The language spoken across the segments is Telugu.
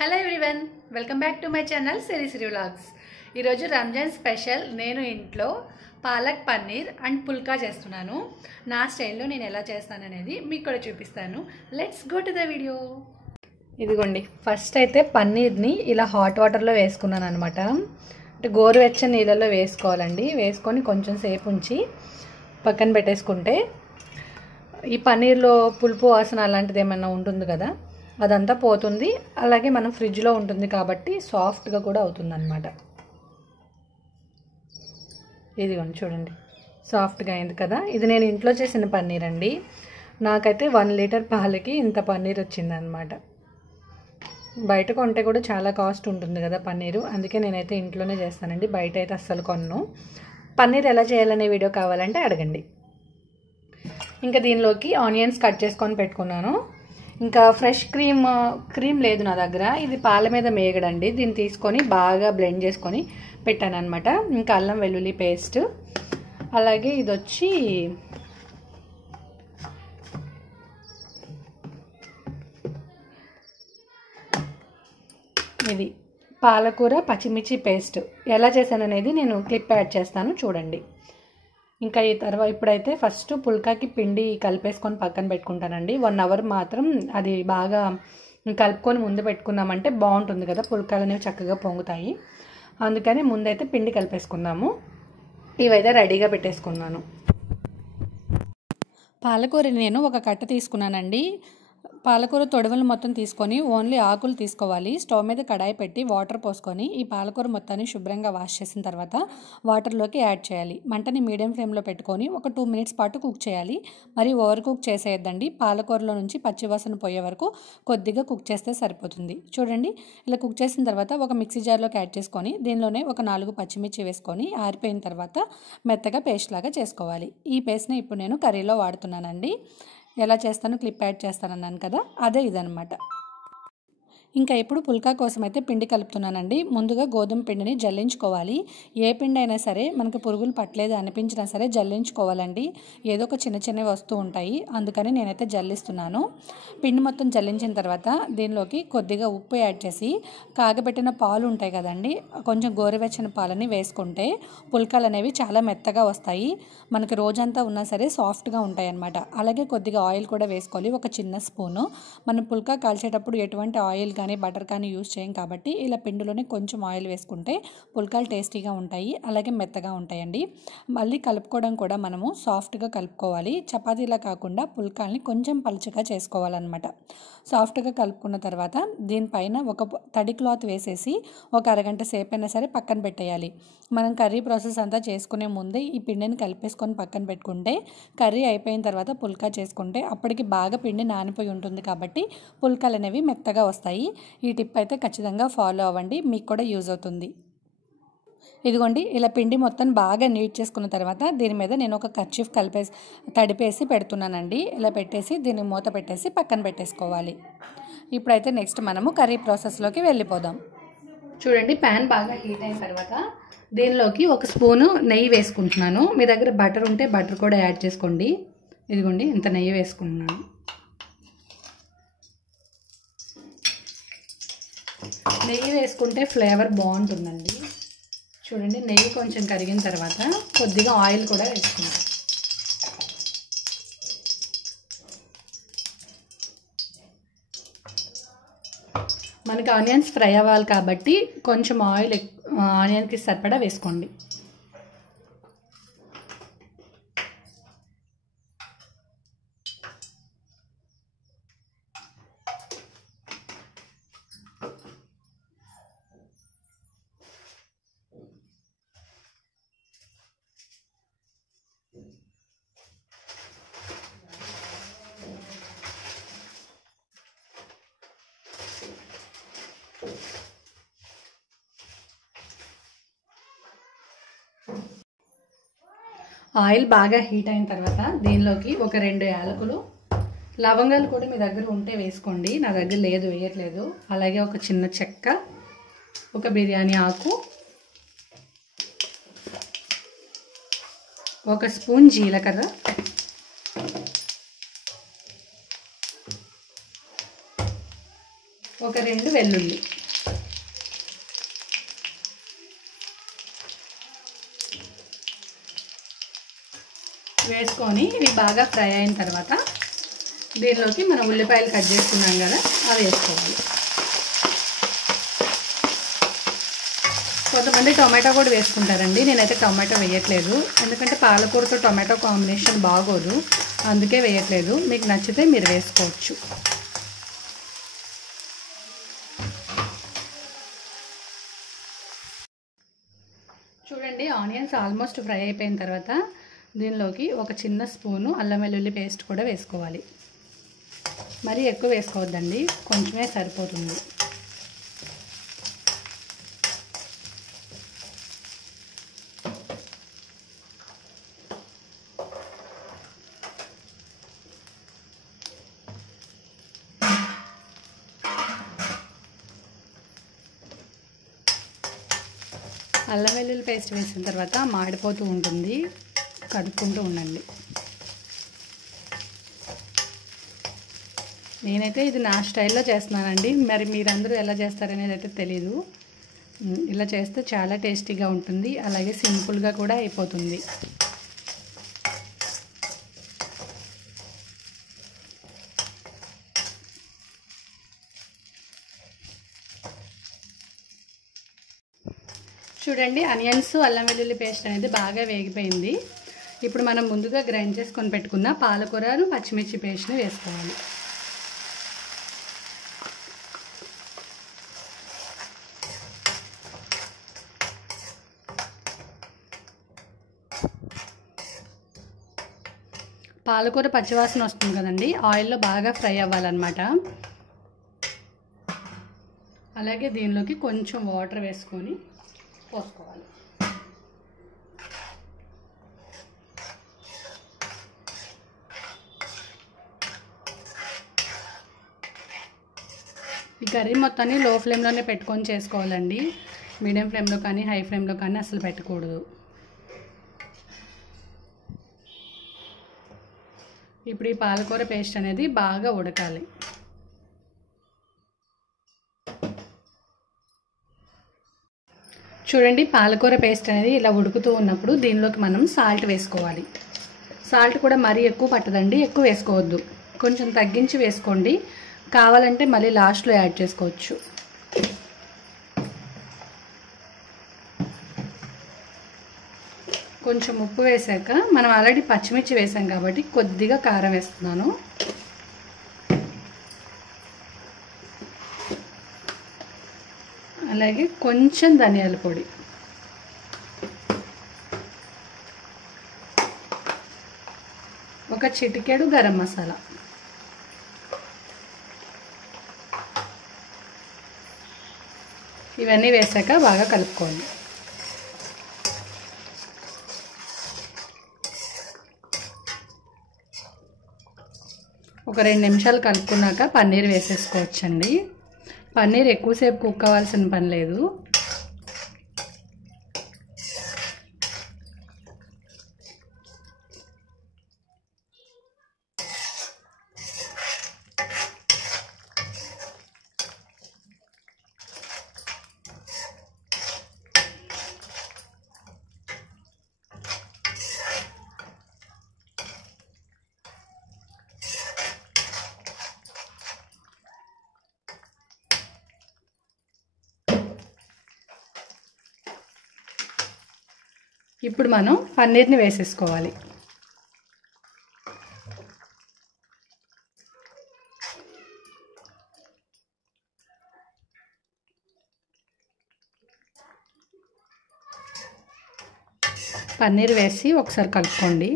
Hello everyone, welcome back to my channel Siri vlogs. ఈరోజు రంజాన్ స్పెషల్ నేను ఇంట్లో పాలక్ పన్నీర్ అండ్ పుల్కా చేస్తున్నాను. నా స్టైల్లో నేను ఎలా చేస్తాననేది మీకు కూడా చూపిస్తాను. Let's go to the video. ఇదిగోండి, ఫస్ట్ అయితే పన్నీర్ని ఇలా హాట్ వాటర్లో వేసుకున్నాను అనమాట. అంటే గోరువెచ్చని నీళ్ళల్లో వేసుకోవాలండి. వేసుకొని కొంచెం సేపు ఉంచి పక్కన పెట్టేసుకుంటే ఈ పన్నీర్లో పులుపు వాసన అలాంటిది ఏమైనా ఉంటుంది కదా, అదంతా పోతుంది. అలాగే మనం ఫ్రిడ్జ్లో ఉంటుంది కాబట్టి సాఫ్ట్గా కూడా అవుతుంది అనమాట. ఇదిగోండి చూడండి, సాఫ్ట్గా అయింది కదా. ఇది నేను ఇంట్లో చేసిన పన్నీర్ అండి. నాకైతే 1 లీటర్ పాలకి ఇంత పన్నీర్ వచ్చిందనమాట. బయట కొంటే కూడా చాలా కాస్ట్ ఉంటుంది కదా పన్నీరు, అందుకే నేనైతే ఇంట్లోనే చేస్తానండి. బయట అయితే అస్సలు కొన్ను. పన్నీర్ ఎలా చేయాలనే వీడియో కావాలంటే అడగండి. ఇంకా దీనిలోకి ఆనియన్స్ కట్ చేసుకొని పెట్టుకున్నాను. ఇంకా ఫ్రెష్ క్రీమ్ లేదు నా దగ్గర. ఇది పాల మీద మేగడండి. దీన్ని తీసుకొని బాగా బ్లెండ్ చేసుకొని పెట్టాను అనమాట. ఇంకా అల్లం వెల్లుల్లి పేస్ట్, అలాగే ఇది వచ్చి ఇది పాలకూర పచ్చిమిర్చి పేస్ట్. ఎలా చేశాననేది నేను క్లిప్ యాడ్ చేస్తాను, చూడండి. ఇంకా ఈ తర్వాత ఇప్పుడైతే ఫస్ట్ పుల్కాకి పిండి కలిపేసుకొని పక్కన పెట్టుకుంటానండి. 1 అవర్ మాత్రం అది బాగా కలుపుకొని ముందు పెట్టుకున్నామంటే బాగుంటుంది కదా, పుల్కాలు అనేవి చక్కగా పొంగుతాయి. అందుకని ముందైతే పిండి కలిపేసుకుందాము. ఇవైతే రెడీగా పెట్టేసుకున్నాను. పాలకూర నేను ఒక కట్ట తీసుకున్నానండి. పాలకూర తొడవలు మొత్తం తీసుకొని ఓన్లీ ఆకులు తీసుకోవాలి. స్టవ్ మీద కడాయి పెట్టి వాటర్ పోసుకొని ఈ పాలకూర మొత్తాన్ని శుభ్రంగా వాష్ చేసిన తర్వాత వాటర్లోకి యాడ్ చేయాలి. మంటని మీడియం ఫ్లేమ్లో పెట్టుకొని ఒక 2 మినిట్స్ పాటు కుక్ చేయాలి. మరి ఓవర్ కుక్ చేసేయద్దండి. పాలకూరలో నుంచి పచ్చివాసన పోయే వరకు కొద్దిగా కుక్ చేస్తే సరిపోతుంది. చూడండి, ఇలా కుక్ చేసిన తర్వాత ఒక మిక్సీ జార్లోకి యాడ్ చేసుకొని దీనిలోనే ఒక 4 పచ్చిమిర్చి వేసుకొని ఆరిపోయిన తర్వాత మెత్తగా పేస్ట్ లాగా చేసుకోవాలి. ఈ పేస్ట్ని ఇప్పుడు నేను కర్రీలో వాడుతున్నానండి. ఎలా చేస్తానో క్లిప్ యాడ్ చేస్తానన్నాను కదా, అదే ఇదనమాట. ఇంకా ఇప్పుడు పుల్కా కోసం అయితే పిండి కలుపుతున్నానండి. ముందుగా గోధుమ పిండిని జల్లించుకోవాలి. ఏ పిండి అయినా సరే మనకు పురుగులు పట్టలేదు అనిపించినా సరే జల్లించుకోవాలండి. ఏదో ఒక చిన్న వస్తూ ఉంటాయి, అందుకని నేనైతే జల్లిస్తున్నాను. పిండి మొత్తం జల్లించిన తర్వాత దీనిలోకి కొద్దిగా ఉప్పు యాడ్ చేసి కాగబెట్టిన పాలు ఉంటాయి కదండి, కొంచెం గోరువెచ్చని పాలని వేసుకుంటే పుల్కాలు అనేవి చాలా మెత్తగా వస్తాయి. మనకి రోజంతా ఉన్నా సరే సాఫ్ట్గా ఉంటాయి అన్నమాట. అలాగే కొద్దిగా ఆయిల్ కూడా వేసుకోవాలి, ఒక చిన్న స్పూను. మనం పుల్కా కాల్చేటప్పుడు ఎటువంటి ఆయిల్ కానీ బటర్ కానీ యూజ్ చేయం కాబట్టి ఇలా పిండిలోనే కొంచెం ఆయిల్ వేసుకుంటే పుల్కాలు టేస్టీగా ఉంటాయి, అలాగే మెత్తగా ఉంటాయండి. మళ్ళీ కలుపుకోవడం కూడా మనము సాఫ్ట్గా కలుపుకోవాలి. చపాతీలా కాకుండా పుల్కాల్ని కొంచెం పలుచగా చేసుకోవాలన్నమాట. సాఫ్ట్గా కలుపుకున్న తర్వాత దీనిపైన ఒక తడి క్లాత్ వేసేసి ఒక అరగంట సేపు అయినా సరే పక్కన పెట్టేయాలి. మనం కర్రీ ప్రాసెస్ అంతా చేసుకునే ముందే ఈ పిండిని కలిపేసుకొని పక్కన పెట్టుకుంటే కర్రీ అయిపోయిన తర్వాత పుల్కా చేసుకుంటే అప్పటికి బాగా పిండి నానిపోయి ఉంటుంది కాబట్టి పుల్కాలు అనేవి మెత్తగా వస్తాయి. ఈ టిప్ అయితే ఖచ్చితంగా ఫాలో అవ్వండి, మీకు కూడా యూజ్ అవుతుంది. ఇదిగోండి, ఇలా పిండి మొత్తం బాగా నీట్ చేసుకున్న తర్వాత దీని మీద నేను ఒక కర్చీఫ్ తడిపేసి పెడుతున్నానండి. ఇలా పెట్టేసి దీన్ని మూత పెట్టేసి పక్కన పెట్టేసుకోవాలి. ఇప్పుడైతే నెక్స్ట్ మనము కర్రీ ప్రాసెస్లోకి వెళ్ళిపోదాం. చూడండి, ప్యాన్ బాగా హీట్ అయిన తర్వాత దీనిలోకి ఒక స్పూను నెయ్యి వేసుకుంటున్నాను. మీ దగ్గర బటర్ ఉంటే బటర్ కూడా యాడ్ చేసుకోండి. ఇదిగోండి, ఇంత నెయ్యి వేసుకుంటున్నాను. నెయ్యి వేసుకుంటే ఫ్లేవర్ బాగుంటుందండి. చూడండి, నెయ్యి కొంచెం కరిగిన తర్వాత కొద్దిగా ఆయిల్ కూడా వేసుకుంటాం. మనకి ఆనియన్స్ ఫ్రై అవ్వాలి కాబట్టి కొంచెం ఆయిల్ ఆనియన్కి సరిపడా వేసుకోండి. ఆయిల్ బాగా హీట్ అయిన తర్వాత దీనిలోకి ఒక 2 యాలకులు, లవంగాలు కూడా మీ దగ్గర ఉంటే వేసుకోండి. నా దగ్గర లేదు, వేయట్లేదు. అలాగే ఒక చిన్న చెక్క, ఒక బిర్యానీ ఆకు, ఒక స్పూన్ జీలకర్ర, ఒక 2 వెల్లుల్లి, వేసుకొని ఇవి బాగా ఫ్రై అయిన తర్వాత దీనిలోకి మనం ఉల్లిపాయలు కట్ చేసుకున్నాం కదా అవి వేసుకోవాలి. కొంతమంది టొమాటో కూడా వేసుకుంటారండి, నేనైతే టొమాటో వేయట్లేదు, ఎందుకంటే పాలకూరతో టొమాటో కాంబినేషన్ బాగోదు, అందుకే వేయట్లేదు. మీకు నచ్చితే మీరు వేసుకోవచ్చు. చూడండి, ఆనియన్స్ ఆల్మోస్ట్ ఫ్రై అయిపోయిన తర్వాత దీనిలోకి ఒక చిన్న స్పూను అల్లం వెల్లుల్లి పేస్ట్ కూడా వేసుకోవాలి. మరీ ఎక్కువ వేసుకోవద్దండి, కొంచెమే సరిపోతుంది. అల్లం వెల్లుల్లి పేస్ట్ వేసిన తర్వాత మాడిపోతూ ఉంటుంది, కదుపుకుంటూ ఉండండి. నేనైతే ఇది నా స్టైల్లో చేస్తున్నానండి, మరి మీరందరూ ఎలా చేస్తారనేది అయితే తెలీదు. ఇలా చేస్తే చాలా టేస్టీగా ఉంటుంది, అలాగే సింపుల్గా కూడా అయిపోతుంది. చూడండి, ఆనియన్స్ అల్లం వెల్లుల్లి పేస్ట్ అనేది బాగా వేగిపోయింది. ఇప్పుడు మనం ముందుగా గ్రైండ్ చేసుకొని పెట్టుకున్న పాలకూరను పచ్చిమిర్చి పేస్ట్ని వేసుకోవాలి. పాలకూర పచ్చివాసన వస్తుంది కదండి, ఆయిల్లో బాగా ఫ్రై అవ్వాలన్నమాట. అలాగే దీనిలోకి కొంచెం వాటర్ వేసుకొని పోసుకోవాలి. ఈ కర్రీ మొత్తాన్ని లో ఫ్లేమ్లోనే పెట్టుకొని చేసుకోవాలండి, మీడియం ఫ్లేమ్లో కానీ హై ఫ్లేమ్లో కానీ అసలు పెట్టకూడదు. ఇప్పుడు ఈ పాలకూర పేస్ట్ అనేది బాగా ఉడకాలి. చూడండి, పాలకూర పేస్ట్ అనేది ఇలా ఉడుకుతూ ఉన్నప్పుడు దీనిలోకి మనం సాల్ట్ వేసుకోవాలి. సాల్ట్ కూడా మరీ ఎక్కువ పట్టదండి, ఎక్కువ వేసుకోవద్దు, కొంచెం తగ్గించి వేసుకోండి. కావాలంటే మళ్ళీ లాస్ట్లో యాడ్ చేసుకోవచ్చు. కొంచెం ఉప్పు వేసాక మనం ఆల్రెడీ పచ్చిమిర్చి వేసాం కాబట్టి కొద్దిగా కారం వేస్తున్నాను. అలాగే కొంచెం ధనియాల పొడి, ఒక చిటికెడు గరం మసాలా, ఇవన్నీ వేసాక బాగా కలుపుకోండి. ఒక 2 నిమిషాలు కలుపుకున్నాక పన్నీర్ వేసేసుకోవచ్చండి. పన్నీర్ ఎక్కువసేపు కుక్ అవ్వాల్సిన పని లేదు. ఇప్పుడు మనం పన్నీర్ని వేసేసుకోవాలి. పన్నీర్ వేసి ఒకసారి కలుపుకోండి.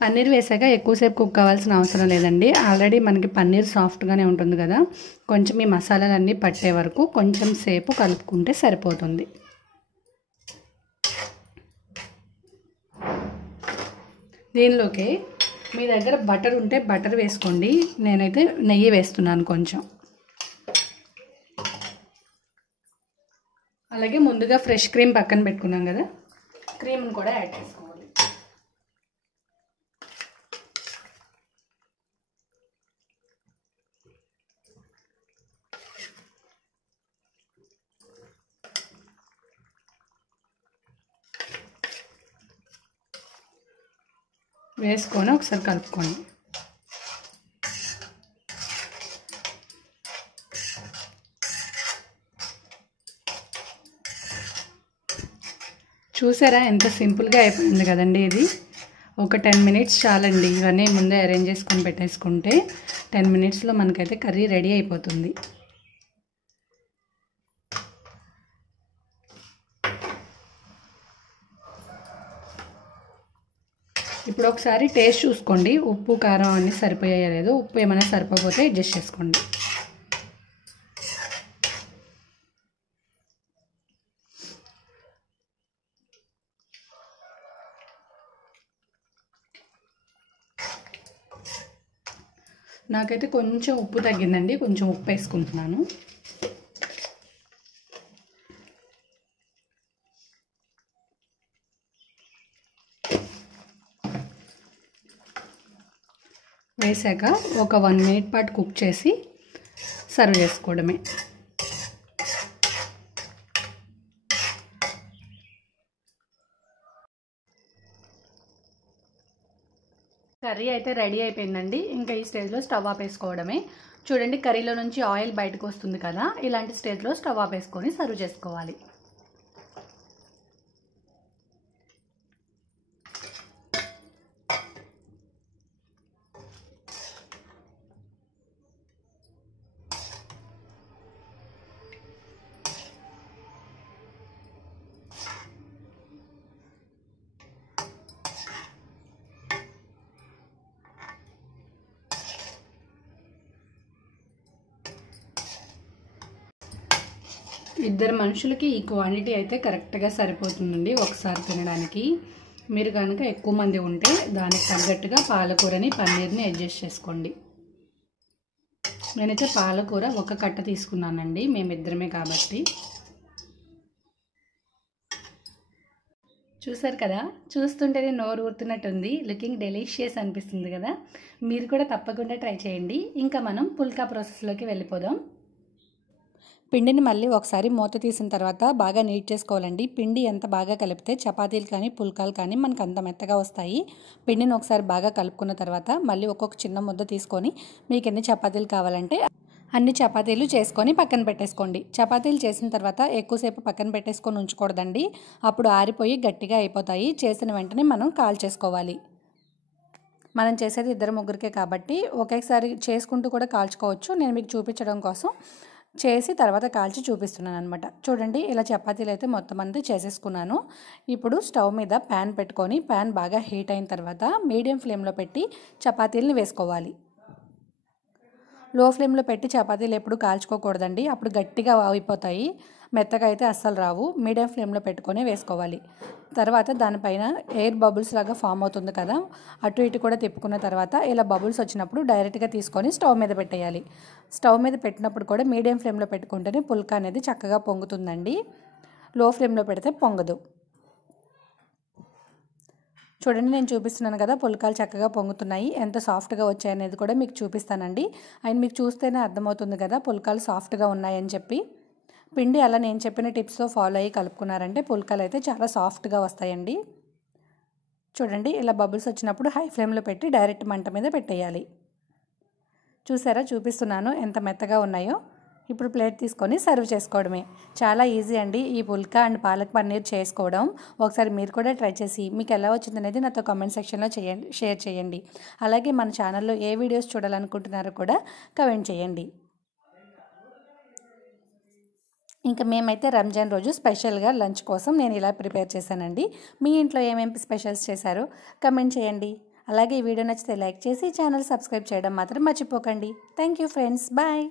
పన్నీర్ వేసాక ఎక్కువసేపు కుక్ అవ్వాల్సిన అవసరం లేదండి, ఆల్రెడీ మనకి పన్నీర్ సాఫ్ట్గానే ఉంటుంది కదా. కొంచెం ఈ మసాలాలన్నీ పట్టే వరకు కొంచెం సేపు కలుపుకుంటే సరిపోతుంది. దీనిలోకి మీ దగ్గర బటర్ ఉంటే బటర్ వేసుకోండి, నేనైతే నెయ్యి వేస్తున్నాను కొంచెం. అలాగే ముందుగా ఫ్రెష్ క్రీమ్ పక్కన పెట్టుకున్నాం కదా, క్రీమ్ని కూడా యాడ్ చేసుకోవాలి. వేసుకొని ఒకసారి కలుపుకోండి. చూసారా ఎంత సింపుల్గా అయిపోయింది కదండి. ఇది ఒక 10 మినిట్స్ చాలండి. ఇవన్నీ ముందే అరేంజ్ చేసుకొని పెట్టేసుకుంటే 10 మినిట్స్లో మనకైతే కర్రీ రెడీ అయిపోతుంది. ఇప్పుడు ఒకసారి టేస్ట్ చూసుకోండి, ఉప్పు కారం అన్నీ సరిపోయాయో లేదో. ఉప్పు ఏమైనా సరిపోతే అడ్జస్ట్ చేసుకోండి. నాకైతే కొంచెం ఉప్పు తగ్గిందండి, కొంచెం ఉప్పు వేసుకుంటున్నాను. వేసాక ఒక 1 మినిట్ పాటు కుక్ చేసి సర్వ్ చేసుకోవడమే. కర్రీ అయితే రెడీ అయిపోయిందండి. ఇంకా ఈ స్టేజ్లో స్టవ్ ఆపేసుకోవడమే. చూడండి, కర్రీలో నుంచి ఆయిల్ బయటకు వస్తుంది కదా, ఇలాంటి స్టేజ్లో స్టవ్ ఆపేసుకొని సర్వ్ చేసుకోవాలి. ఇద్దరు మనుషులకి ఈ క్వాంటిటీ అయితే కరెక్ట్గా సరిపోతుందండి ఒకసారి తినడానికి. మీరు కనుక ఎక్కువ మంది ఉంటే దానికి తగ్గట్టుగా పాలకూరని పన్నీర్ని అడ్జస్ట్ చేసుకోండి. నేనైతే పాలకూర ఒక కట్ట తీసుకున్నానండి, మేమిద్దరమే కాబట్టి. చూసారు కదా, చూస్తుంటేనే నోరు ఊరుతున్నట్టుంది. లుకింగ్ డెలిషియస్ అనిపిస్తుంది కదా. మీరు కూడా తప్పకుండా ట్రై చేయండి. ఇంకా మనం పుల్కా ప్రాసెస్లోకి వెళ్ళిపోదాం. పిండిని మళ్ళీ ఒకసారి మూత తీసిన తర్వాత బాగా నీట్ చేసుకోవాలండి. పిండి ఎంత బాగా కలిపితే చపాతీలు కానీ పుల్కాలు కానీ మనకు అంత మెత్తగా వస్తాయి. పిండిని ఒకసారి బాగా కలుపుకున్న తర్వాత మళ్ళీ ఒక్కొక్క చిన్న ముద్ద తీసుకొని మీకు ఎన్ని చపాతీలు కావాలంటే అన్ని చపాతీలు చేసుకొని పక్కన పెట్టేసుకోండి. చపాతీలు చేసిన తర్వాత ఎక్కువసేపు పక్కన పెట్టేసుకొని ఉంచకూడదండి, అప్పుడు ఆరిపోయి గట్టిగా అయిపోతాయి. చేసిన వెంటనే మనం కాల్ చేసుకోవాలి. మనం చేసేది 2-3కే కాబట్టి ఒకేసారి చేసుకుంటూ కూడా కాల్చుకోవచ్చు. నేను మీకు చూపించడం కోసం చేసి తర్వాత కాల్చి చూపిస్తున్నాను అనమాట. చూడండి, ఇలా చపాతీలు అయితే మొత్తం అంతా చేసేసుకున్నాను. ఇప్పుడు స్టవ్ మీద ప్యాన్ పెట్టుకొని ప్యాన్ బాగా హీట్ అయిన తర్వాత మీడియం ఫ్లేమ్లో పెట్టి చపాతీలను వేసుకోవాలి. లో ఫ్లేమ్లో పెట్టి చపాతీలు ఎప్పుడు కాల్చుకోకూడదండి, అప్పుడు గట్టిగా అయిపోతాయి, మెత్తగా అయితే అస్సలు రావు. మీడియం ఫ్లేమ్లో పెట్టుకొని వేసుకోవాలి. తర్వాత దానిపైన ఎయిర్ బబుల్స్ లాగా ఫామ్ అవుతుంది కదా, అటు ఇటు కూడా తిప్పుకున్న తర్వాత ఇలా బబుల్స్ వచ్చినప్పుడు డైరెక్ట్గా తీసుకొని స్టవ్ మీద పెట్టేయాలి. స్టవ్ మీద పెట్టినప్పుడు కూడా మీడియం ఫ్లేమ్లో పెట్టుకుంటేనే పుల్కా అనేది చక్కగా పొంగుతుందండి. లో ఫ్లేమ్లో పెడితే పొంగదు. చూడండి, నేను చూపిస్తున్నాను కదా, పుల్కాలు చక్కగా పొంగుతున్నాయి. ఎంత సాఫ్ట్గా వచ్చాయనేది కూడా మీకు చూపిస్తానండి. అండ్ మీకు చూస్తేనే అర్థమవుతుంది కదా పుల్కాలు సాఫ్ట్గా ఉన్నాయని చెప్పి. పిండి అలా నేను చెప్పిన టిప్స్తో ఫాలో అయ్యి కలుపుకున్నారంటే పుల్కాలు అయితే చాలా సాఫ్ట్గా వస్తాయండి. చూడండి, ఇలా బబుల్స్ వచ్చినప్పుడు హై ఫ్లేమ్లో పెట్టి డైరెక్ట్ మంట మీద పెట్టేయాలి. చూసారా, చూపిస్తున్నాను ఎంత మెత్తగా ఉన్నాయో. ఇప్పుడు ప్లేట్ తీసుకొని సర్వ్ చేసుకోవడమే. చాలా ఈజీ అండి ఈ పుల్కా అండ్ పాలక్ పన్నీర్ చేసుకోవడం. ఒకసారి మీరు కూడా ట్రై చేసి మీకు ఎలా వచ్చిందనేది నాతో కామెంట్ సెక్షన్లో షేర్ చేయండి. అలాగే మన ఛానల్లో ఏ వీడియోస్ చూడాలనుకుంటున్నారో కూడా కామెంట్ చేయండి. ఇంకా మేమైతే రంజాన్ రోజు స్పెషల్గా లంచ్ కోసం నేను ఇలా ప్రిపేర్ చేశానండి. మీ ఇంట్లో ఏమేమి స్పెషల్స్ చేశారో కామెంట్ చేయండి. అలాగే ఈ వీడియో నచ్చితే లైక్ చేసి ఛానల్ సబ్స్క్రైబ్ చేయడం మాత్రం మర్చిపోకండి. Thank you friends, bye.